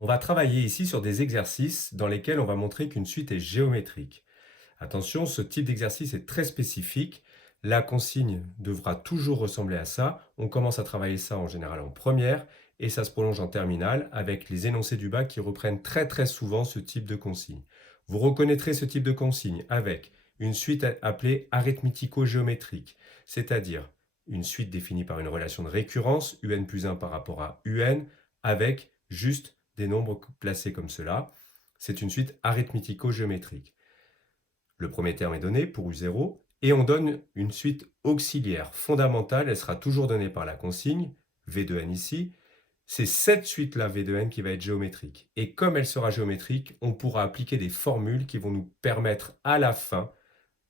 On va travailler ici sur des exercices dans lesquels on va montrer qu'une suite est géométrique. Attention, ce type d'exercice est très spécifique. La consigne devra toujours ressembler à ça. On commence à travailler ça en général en première et ça se prolonge en terminale avec les énoncés du bac qui reprennent très souvent ce type de consigne. Vous reconnaîtrez ce type de consigne avec une suite appelée arithmético-géométrique, c'est-à-dire une suite définie par une relation de récurrence, un plus 1 par rapport à un, avec juste des nombres placés comme cela. C'est une suite arithmético-géométrique. Le premier terme est donné pour U0 et on donne une suite auxiliaire fondamentale. Elle sera toujours donnée par la consigne, V de n ici. C'est cette suite-là, V de n, qui va être géométrique. Et comme elle sera géométrique, on pourra appliquer des formules qui vont nous permettre à la fin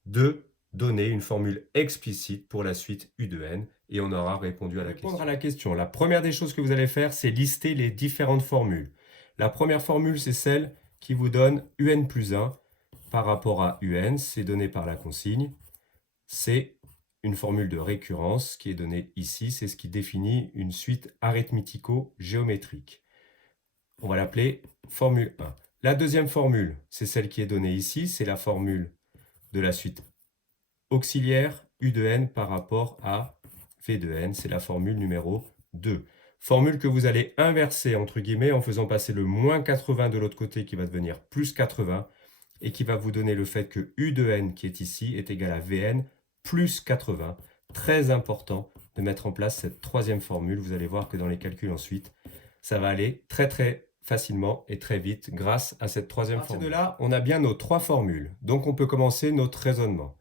de donner une formule explicite pour la suite U de n et on aura répondu à la question. Pour répondre à la question, la première des choses que vous allez faire, c'est lister les différentes formules. La première formule, c'est celle qui vous donne un plus 1 par rapport à un, c'est donné par la consigne. C'est une formule de récurrence qui est donnée ici, c'est ce qui définit une suite arithmético-géométrique. On va l'appeler formule 1. La deuxième formule, c'est celle qui est donnée ici, c'est la formule de la suite auxiliaire U de n par rapport à V de n, c'est la formule numéro 2. Formule que vous allez inverser entre guillemets en faisant passer le moins 80 de l'autre côté qui va devenir plus 80 et qui va vous donner le fait que U de n qui est ici est égal à Vn plus 80. Très important de mettre en place cette troisième formule. Vous allez voir que dans les calculs ensuite, ça va aller très facilement et très vite grâce à cette troisième formule. De là, on a bien nos trois formules. Donc on peut commencer notre raisonnement.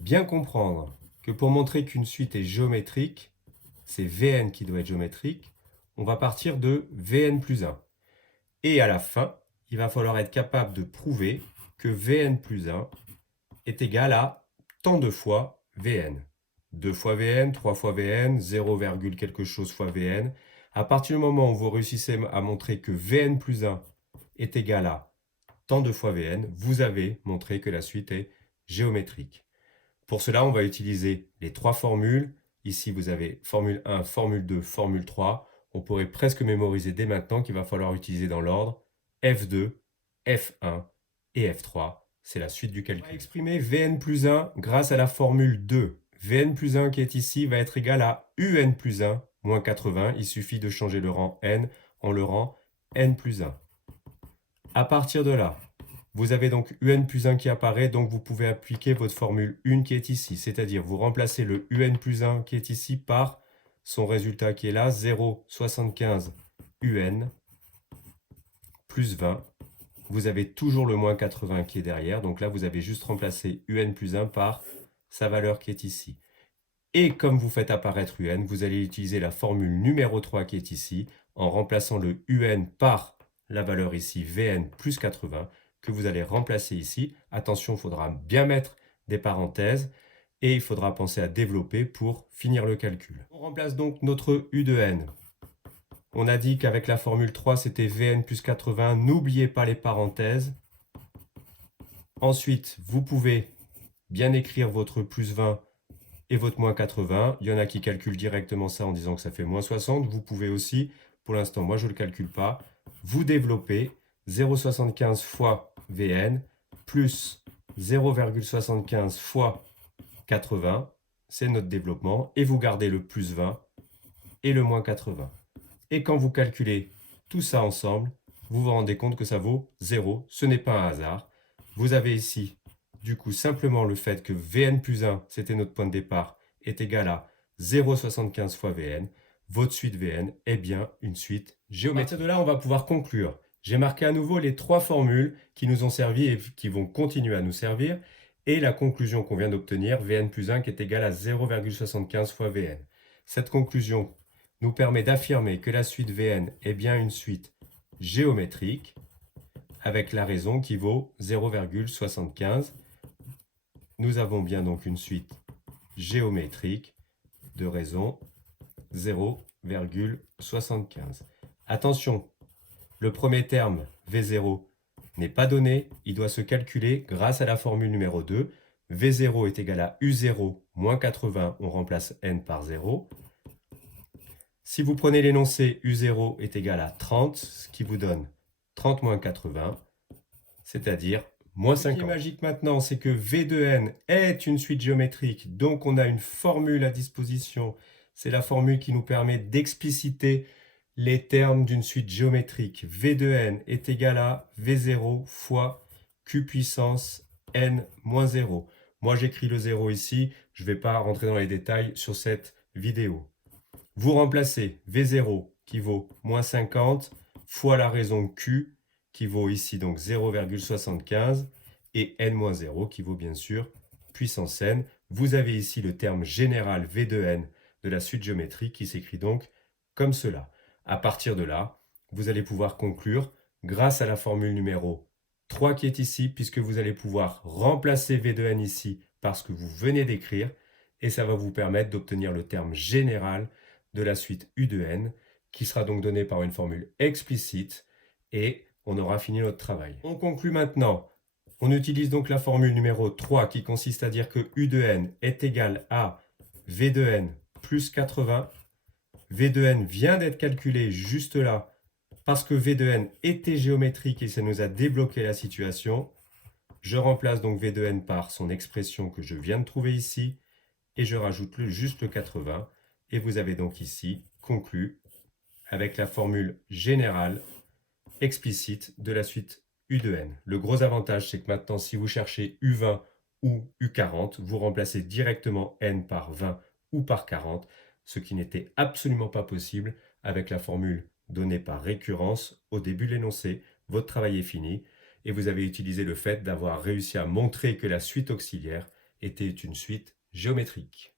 Bien comprendre que pour montrer qu'une suite est géométrique, c'est Vn qui doit être géométrique, on va partir de Vn plus 1. Et à la fin, il va falloir être capable de prouver que Vn plus 1 est égal à tant de fois Vn. 2 fois Vn, 3 fois Vn, 0, quelque chose fois Vn. À partir du moment où vous réussissez à montrer que Vn plus 1 est égal à tant de fois Vn, vous avez montré que la suite est géométrique. Pour cela, on va utiliser les trois formules. Ici, vous avez formule 1, formule 2, formule 3. On pourrait presque mémoriser dès maintenant qu'il va falloir utiliser dans l'ordre F2, F1 et F3. C'est la suite du calcul. On va exprimer Vn plus 1 grâce à la formule 2. Vn plus 1 qui est ici va être égal à Un plus 1 moins 80. Il suffit de changer le rang n en le rang n plus 1. À partir de là, vous avez donc un plus 1 qui apparaît, donc vous pouvez appliquer votre formule 1 qui est ici. C'est-à-dire, vous remplacez le un plus 1 qui est ici par son résultat qui est là, 0,75 un plus 20. Vous avez toujours le moins 80 qui est derrière. Donc là, vous avez juste remplacé un plus 1 par sa valeur qui est ici. Et comme vous faites apparaître un, vous allez utiliser la formule numéro 3 qui est ici, en remplaçant le un par la valeur ici, Vn plus 80, que vous allez remplacer ici. Attention, il faudra bien mettre des parenthèses et il faudra penser à développer pour finir le calcul. On remplace donc notre U de n. On a dit qu'avec la formule 3, c'était Vn plus 80. N'oubliez pas les parenthèses. Ensuite, vous pouvez bien écrire votre plus 20 et votre moins 80. Il y en a qui calculent directement ça en disant que ça fait moins 60. Vous pouvez aussi, pour l'instant, moi je ne le calcule pas, vous développez 0,75 fois Vn plus 0,75 fois 80. C'est notre développement. Et vous gardez le plus 20 et le moins 80. Et quand vous calculez tout ça ensemble, vous vous rendez compte que ça vaut 0. Ce n'est pas un hasard. Vous avez ici du coup, simplement le fait que Vn plus 1, c'était notre point de départ, est égal à 0,75 fois Vn. Votre suite Vn est bien une suite géométrique. À partir de là, on va pouvoir conclure. J'ai marqué à nouveau les trois formules qui nous ont servi et qui vont continuer à nous servir. Et la conclusion qu'on vient d'obtenir, Vn plus 1 qui est égal à 0,75 fois Vn. Cette conclusion nous permet d'affirmer que la suite Vn est bien une suite géométrique avec la raison qui vaut 0,75. Nous avons bien donc une suite géométrique de raison 0,75. Attention, le premier terme V0 n'est pas donné, il doit se calculer grâce à la formule numéro 2. V0 est égal à U0 moins 80, on remplace n par 0. Si vous prenez l'énoncé U0 est égal à 30, ce qui vous donne 30 moins 80, c'est-à-dire moins 50. Ce qui est magique maintenant, c'est que V de n est une suite géométrique, donc on a une formule à disposition. C'est la formule qui nous permet d'expliciter les termes d'une suite géométrique. V de n est égal à V0 fois Q puissance n moins 0. Moi, j'écris le 0 ici. Je ne vais pas rentrer dans les détails sur cette vidéo. Vous remplacez V0 qui vaut moins 50 fois la raison Q qui vaut ici donc 0,75 et n-0 qui vaut bien sûr puissance n. Vous avez ici le terme général V de n de la suite géométrique qui s'écrit donc comme cela. À partir de là, vous allez pouvoir conclure grâce à la formule numéro 3 qui est ici, puisque vous allez pouvoir remplacer V de n ici par ce que vous venez d'écrire, et ça va vous permettre d'obtenir le terme général de la suite U de n, qui sera donc donné par une formule explicite, et on aura fini notre travail. On conclut maintenant. On utilise donc la formule numéro 3 qui consiste à dire que U de n est égal à V de n plus 80. V de n vient d'être calculé juste là parce que V de n était géométrique et ça nous a débloqué la situation. Je remplace donc V de n par son expression que je viens de trouver ici et je rajoute juste le 80 et vous avez donc ici conclu avec la formule générale explicite de la suite U de n. Le gros avantage, c'est que maintenant, si vous cherchez U20 ou U40, vous remplacez directement n par 20 ou par 40, ce qui n'était absolument pas possible avec la formule donnée par récurrence au début de l'énoncé. Votre travail est fini et vous avez utilisé le fait d'avoir réussi à montrer que la suite auxiliaire était une suite géométrique.